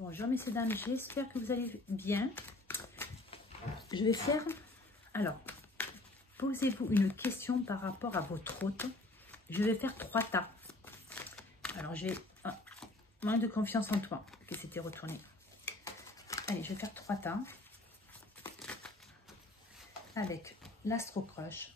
Bonjour messieurs, dames, j'espère que vous allez bien. Je vais faire... Alors, posez-vous une question par rapport à votre hôte. Je vais faire 3 tas. Alors, j'ai moins de confiance en toi que c'était retourné. Allez, je vais faire 3 tas. Avec l'Astro Crush.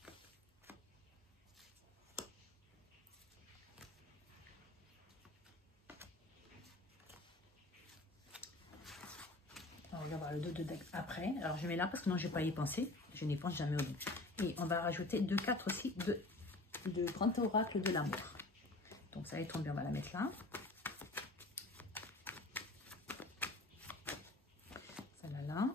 Alors, on va voir le 2 de deck après. Alors, je mets là parce que non, je n'ai pas y penser. Je n'y pense jamais au début. Et on va rajouter 2 cartes aussi de grand oracle de l'amour. Donc, ça va tomber, on va la mettre là. Celle-là, là.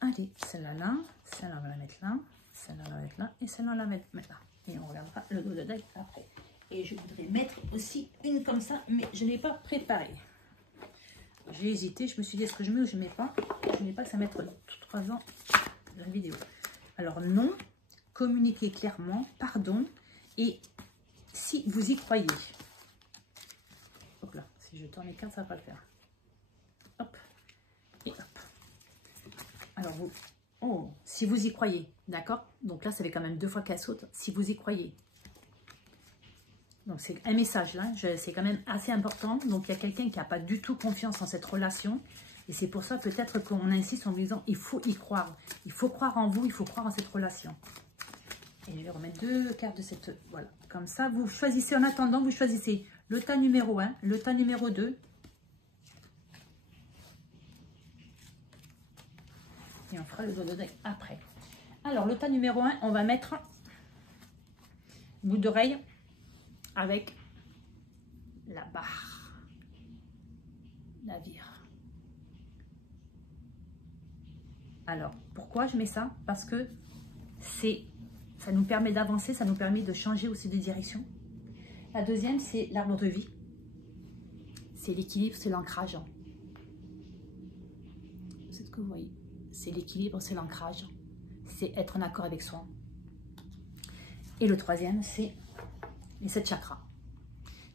Allez, celle-là, là. Celle-là, on va la mettre là. Celle-là, on va la mettre là. Et celle-là, on va la mettre là. Et on regardera le dos de deck après. Et je voudrais mettre aussi une comme ça, mais je ne l'ai pas préparée. J'ai hésité, je me suis dit, est-ce que je mets ou je ne mets pas? Je n'ai pas que ça mettre 3 ans dans la vidéo. Alors non, communiquez clairement, pardon, et si vous y croyez. Hop là, si je tourne les cartes, ça ne va pas le faire. Hop, et hop. Alors vous, oh, si vous y croyez, d'accord? Donc là, ça fait quand même 2 fois qu'elle saute, si vous y croyez. Donc, c'est un message là, c'est quand même assez important. Donc, il y a quelqu'un qui n'a pas du tout confiance en cette relation. Et c'est pour ça peut-être qu'on insiste en vous disant, il faut y croire. Il faut croire en vous, il faut croire en cette relation. Et je vais remettre 2 cartes de cette... Voilà, comme ça, vous choisissez, en attendant, vous choisissez le tas numéro 1, le tas numéro 2. Et on fera le dos de deck après. Alors, le tas numéro 1, on va mettre bout d'oreille avec la barre, la vire. Alors, pourquoi je mets ça? Parce que ça nous permet d'avancer, ça nous permet de changer aussi de direction. La deuxième, c'est l'arbre de vie. C'est l'équilibre, c'est l'ancrage. C'est ce que vous voyez. C'est l'équilibre, c'est l'ancrage. C'est être en accord avec soi. Et le troisième, c'est les 7 chakras.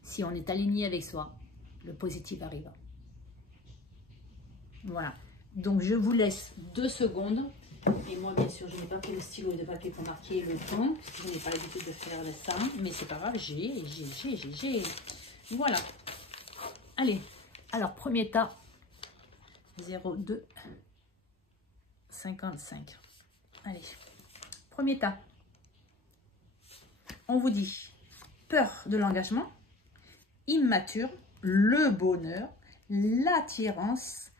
Si on est aligné avec soi, le positif arrive. Voilà. Donc, je vous laisse 2 secondes. Et moi, bien sûr, je n'ai pas pris le stylo et de papier pour marquer le temps. Parce que je n'ai pas l'habitude de faire ça. Mais c'est pas grave, j'ai. Voilà. Allez. Alors, premier tas. 0,2. 55. Allez. Premier tas. On vous dit peur de l'engagement, immature, le bonheur, l'attirance.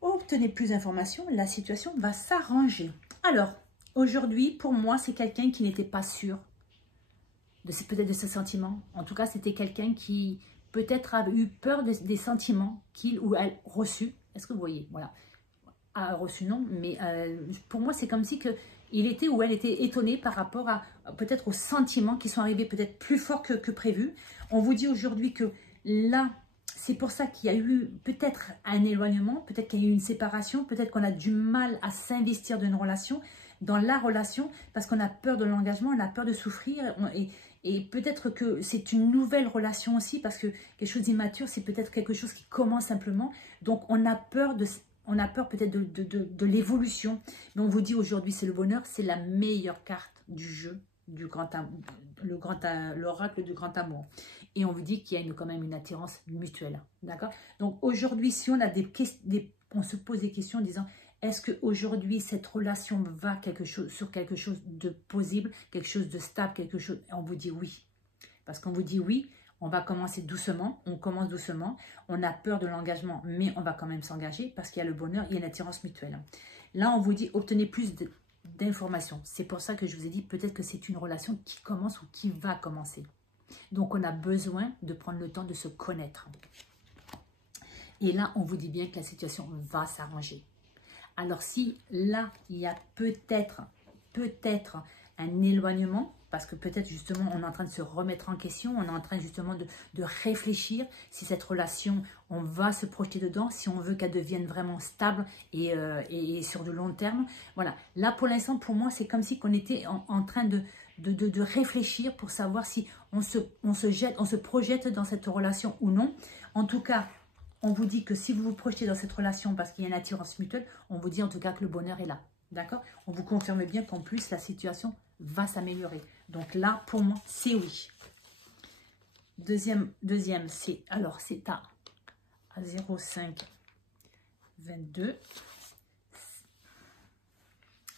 Obtenez plus d'informations, la situation va s'arranger. Alors, aujourd'hui, pour moi, c'est quelqu'un qui n'était pas sûr peut-être de ses sentiments. En tout cas, c'était quelqu'un qui peut-être a eu peur des sentiments qu'il ou elle reçu. Est-ce que vous voyez? Voilà. A reçu, non, mais pour moi, c'est comme si il était ou elle était étonné par rapport à peut-être aux sentiments qui sont arrivés peut-être plus forts que prévu. On vous dit aujourd'hui que là, c'est pour ça qu'il y a eu peut-être un éloignement, peut-être qu'il y a eu une séparation, peut-être qu'on a du mal à s'investir dans la relation, parce qu'on a peur de l'engagement, on a peur de souffrir, et peut-être que c'est une nouvelle relation aussi, parce que quelque chose d'immature, c'est peut-être quelque chose qui commence simplement, donc on a peur peut-être de l'évolution. Mais on vous dit aujourd'hui, c'est le bonheur, c'est la meilleure carte du jeu, l'oracle du grand amour. Et on vous dit qu'il y a quand même une attirance mutuelle. D'accord? Donc aujourd'hui, si on a on se pose des questions en disant, est-ce qu'aujourd'hui, cette relation va sur quelque chose de possible, quelque chose de stable, quelque chose... On vous dit oui. Parce qu'on vous dit oui, on va commencer doucement, on commence doucement, on a peur de l'engagement, mais on va quand même s'engager parce qu'il y a le bonheur, il y a une attirance mutuelle. Là, on vous dit, obtenez plus d'informations. C'est pour ça que je vous ai dit, peut-être que c'est une relation qui commence ou qui va commencer. Donc, on a besoin de prendre le temps de se connaître. Et là, on vous dit bien que la situation va s'arranger. Alors, si là, il y a peut-être un éloignement, parce que peut-être justement on est en train de se remettre en question, on est en train justement de réfléchir si cette relation, on va se projeter dedans, si on veut qu'elle devienne vraiment stable et sur du long terme. Voilà, là pour l'instant pour moi c'est comme si qu'on était en train de réfléchir pour savoir si on se projette dans cette relation ou non. En tout cas, on vous dit que si vous vous projetez dans cette relation parce qu'il y a une attirance mutuelle, on vous dit en tout cas que le bonheur est là. D'accord? On vous confirme bien qu'en plus, la situation va s'améliorer. Donc là, pour moi, c'est oui. Deuxième c'est, alors c'est à 0,5, 22.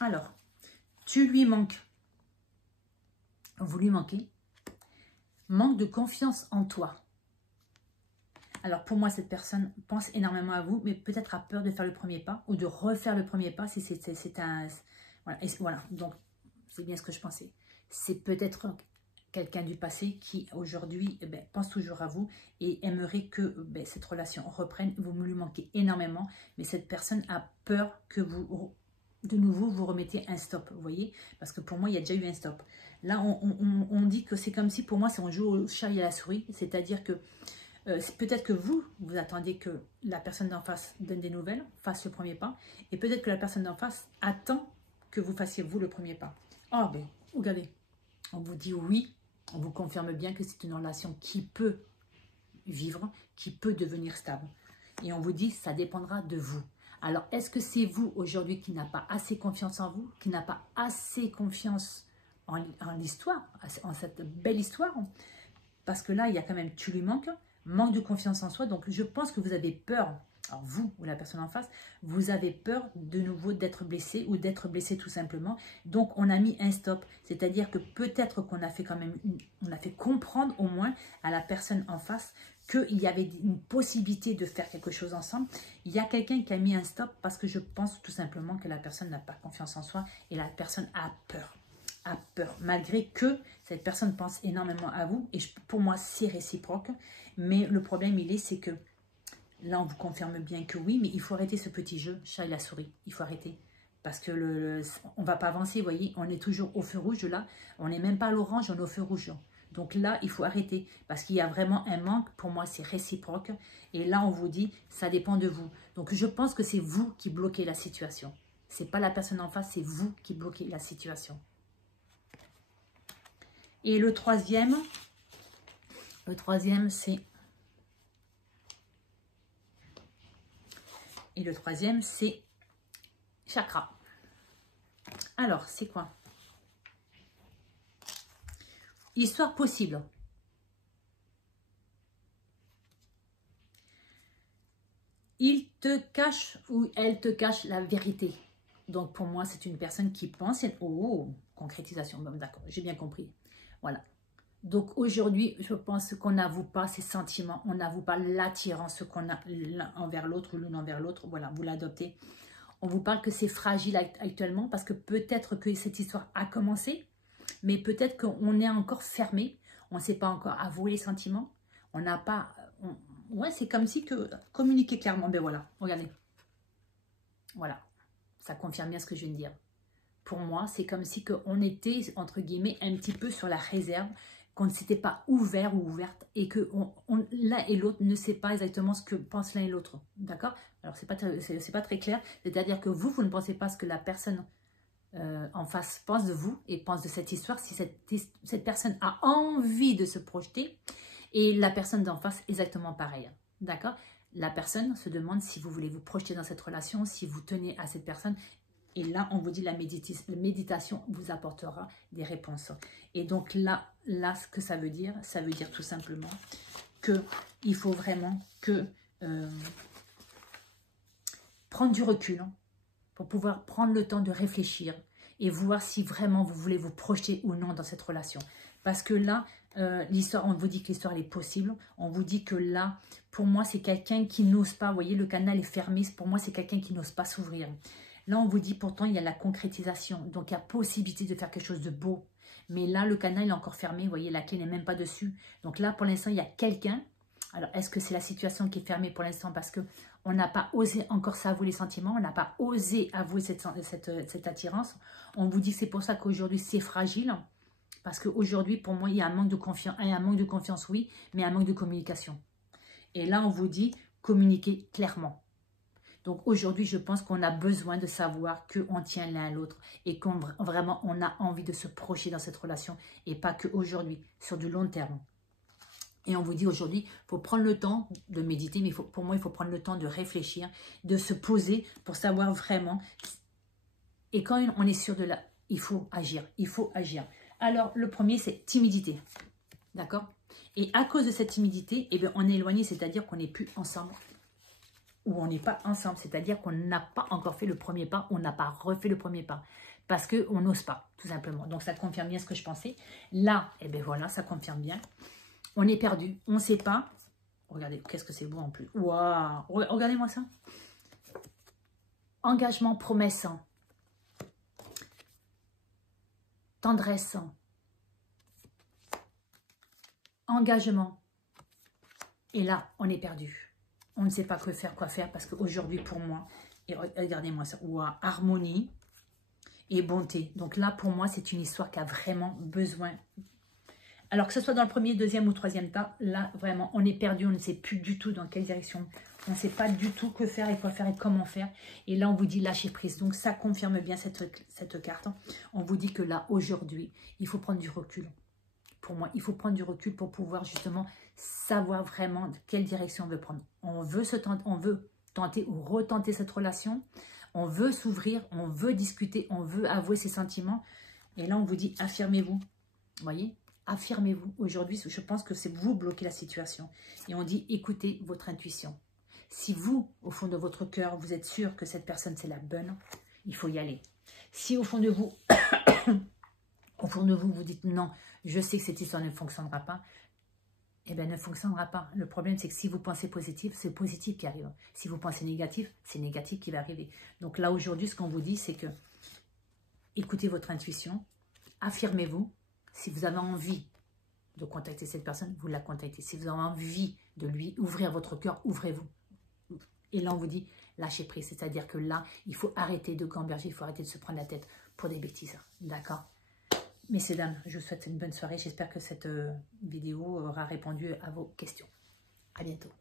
Alors, tu lui manques. Vous lui manquez. Manque de confiance en toi. Alors, pour moi, cette personne pense énormément à vous, mais peut-être a peur de faire le premier pas ou de refaire le premier pas si c'est un... Voilà, voilà, donc, c'est bien ce que je pensais. C'est peut-être quelqu'un du passé qui, aujourd'hui, pense toujours à vous et aimerait que cette relation reprenne. Vous me lui manquez énormément, mais cette personne a peur que vous, de nouveau, vous remettez un stop, vous voyez? Parce que pour moi, il y a déjà eu un stop. Là, on dit que c'est comme si, pour moi, c'est on joue au chat et à la souris, c'est-à-dire que peut-être que vous attendez que la personne d'en face donne des nouvelles, fasse le premier pas, et peut-être que la personne d'en face attend que vous fassiez vous le premier pas. Oh ben, regardez, on vous dit oui, on vous confirme bien que c'est une relation qui peut vivre, qui peut devenir stable. Et on vous dit, ça dépendra de vous. Alors, est-ce que c'est vous aujourd'hui qui n'a pas assez confiance en vous, qui n'a pas assez confiance en l'histoire, en cette belle histoire? Parce que là, il y a quand même, tu lui manques de confiance en soi. Donc, je pense que vous avez peur, alors vous ou la personne en face, vous avez peur de nouveau d'être blessé ou d'être blessé tout simplement. Donc, on a mis un stop. C'est-à-dire que peut-être qu'on a fait quand même, on a fait comprendre au moins à la personne en face qu'il y avait une possibilité de faire quelque chose ensemble. Il y a quelqu'un qui a mis un stop parce que je pense tout simplement que la personne n'a pas confiance en soi et la personne a peur. Malgré que cette personne pense énormément à vous et pour moi c'est réciproque, mais le problème c'est que là on vous confirme bien que oui, mais il faut arrêter ce petit jeu chat et la souris, il faut arrêter parce que on va pas avancer, vous voyez, on est toujours au feu rouge là, on n'est même pas à l'orange, on est au feu rouge. Donc là il faut arrêter parce qu'il y a vraiment un manque, pour moi c'est réciproque et là on vous dit ça dépend de vous. Donc je pense que c'est vous qui bloquez la situation, c'est pas la personne en face, c'est vous qui bloquez la situation. Et le troisième c'est... Et le troisième, c'est chakra. Alors, c'est quoi? Histoire possible. Il te cache ou elle te cache la vérité. Donc, pour moi, c'est une personne qui pense... Oh, concrétisation. Bon, d'accord, j'ai bien compris. Voilà. Donc aujourd'hui, je pense qu'on n'avoue pas ces sentiments, on n'avoue pas l'attirance qu'on a l'un envers l'autre ou l'une envers l'autre. Voilà, vous l'adoptez. On vous parle que c'est fragile actuellement parce que peut-être que cette histoire a commencé, mais peut-être qu'on est encore fermé, on ne sait pas encore avouer les sentiments, on n'a pas... ouais, c'est comme si que communiquer clairement, ben voilà, regardez. Voilà, ça confirme bien ce que je viens de dire. Pour moi, c'est comme si on était, entre guillemets, un petit peu sur la réserve, qu'on ne s'était pas ouvert ou ouverte et que l'un et l'autre ne sait pas exactement ce que pense l'un et l'autre. D'accord? Alors, c'est pas très clair. C'est-à-dire que vous ne pensez pas ce que la personne en face pense de vous et pense de cette histoire. Si cette personne a envie de se projeter et la personne d'en face exactement pareil. D'accord? La personne se demande si vous voulez vous projeter dans cette relation, si vous tenez à cette personne. Et là, on vous dit la méditation vous apportera des réponses. Et donc là, ce que ça veut dire tout simplement qu'il faut vraiment prendre du recul pour pouvoir prendre le temps de réfléchir et voir si vraiment vous voulez vous projeter ou non dans cette relation. Parce que là, l'histoire, on vous dit que l'histoire est possible. On vous dit que là, pour moi, c'est quelqu'un qui n'ose pas. Vous voyez, le canal est fermé. Pour moi, c'est quelqu'un qui n'ose pas s'ouvrir. Là, on vous dit pourtant, il y a la concrétisation. Donc, il y a possibilité de faire quelque chose de beau. Mais là, le canal est encore fermé. Vous voyez, la clé n'est même pas dessus. Donc là, pour l'instant, il y a quelqu'un. Alors, est-ce que c'est la situation qui est fermée pour l'instant parce qu'on n'a pas osé encore s'avouer les sentiments. On n'a pas osé avouer cette attirance. On vous dit que c'est pour ça qu'aujourd'hui, c'est fragile. Parce qu'aujourd'hui, pour moi, il y a un manque de confiance. Un manque de confiance, oui, mais un manque de communication. Et là, on vous dit, communiquez clairement. Donc aujourd'hui, je pense qu'on a besoin de savoir qu'on tient l'un à l'autre et qu'on vraiment on a envie de se projeter dans cette relation et pas qu'aujourd'hui, sur du long terme. Et on vous dit aujourd'hui, il faut prendre le temps de méditer, mais pour moi, il faut prendre le temps de réfléchir, de se poser pour savoir vraiment. Et quand on est sûr de là, il faut agir, il faut agir. Alors, le premier, c'est timidité, d'accord? Et à cause de cette timidité, eh bien, on est éloigné, c'est-à-dire qu'on n'est plus ensemble. Ou on n'est pas ensemble, c'est-à-dire qu'on n'a pas encore fait le premier pas, on n'a pas refait le premier pas. Parce qu'on n'ose pas, tout simplement. Donc, ça confirme bien ce que je pensais. Là, eh bien voilà, ça confirme bien. On est perdu, on ne sait pas. Regardez, qu'est-ce que c'est beau en plus. Waouh, regardez-moi ça. Engagement, promesse, tendresse, engagement. Et là, on est perdu. On ne sait pas quoi faire, parce qu'aujourd'hui, pour moi, et regardez-moi ça, waouh, harmonie et bonté. Donc là, pour moi, c'est une histoire qui a vraiment besoin. Alors que ce soit dans le premier, deuxième ou troisième tas, là, vraiment, on est perdu, on ne sait plus du tout dans quelle direction. On ne sait pas du tout que faire et quoi faire et comment faire. Et là, on vous dit lâcher prise. Donc, ça confirme bien cette carte. On vous dit que là, aujourd'hui, il faut prendre du recul. Pour moi, il faut prendre du recul pour pouvoir justement savoir vraiment de quelle direction on veut prendre. On veut tenter ou retenter cette relation. On veut s'ouvrir, on veut discuter, on veut avouer ses sentiments. Et là, on vous dit affirmez-vous. Vous voyez ? Affirmez-vous. Aujourd'hui, je pense que c'est vous bloquez la situation. Et on dit, écoutez votre intuition. Si vous, au fond de votre cœur, vous êtes sûr que cette personne, c'est la bonne, il faut y aller. Si au fond de vous, vous dites, non, je sais que cette histoire ne fonctionnera pas, eh bien, elle ne fonctionnera pas. Le problème, c'est que si vous pensez positif, c'est positif qui arrive. Si vous pensez négatif, c'est négatif qui va arriver. Donc là, aujourd'hui, ce qu'on vous dit, c'est que écoutez votre intuition, affirmez-vous. Si vous avez envie de contacter cette personne, vous la contactez. Si vous avez envie de lui ouvrir votre cœur, ouvrez-vous. Et là, on vous dit, lâchez prise. C'est-à-dire que là, il faut arrêter de gamberger, il faut arrêter de se prendre la tête pour des bêtises. D'accord? Messieurs, dames, je vous souhaite une bonne soirée. J'espère que cette vidéo aura répondu à vos questions. À bientôt.